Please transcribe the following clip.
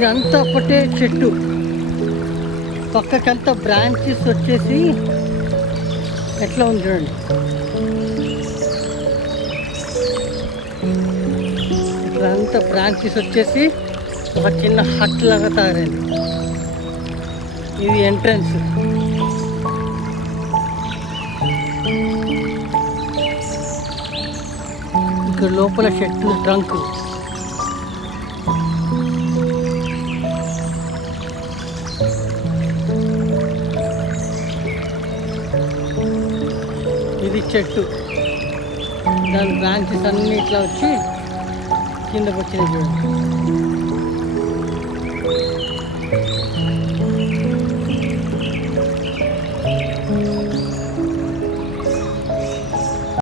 ఇదంతా ఒకటే చెట్టు, పక్కకంతా బ్రాంచెస్ వచ్చేసి ఎట్లా ఉంది చూడండి. ఇట్లంతా బ్రాంచెస్ వచ్చేసి ఒక చిన్న హట్ లాగా తయారైంది. ఇది ఎంట్రన్స్. ఇక్కడ లోపల చెట్లు ట్రంక్. ఇది చెట్టు, దాని బ్రాంచెస్ అన్నీ ఇట్లా వచ్చి కిందకు వచ్చినాయి చూడండి.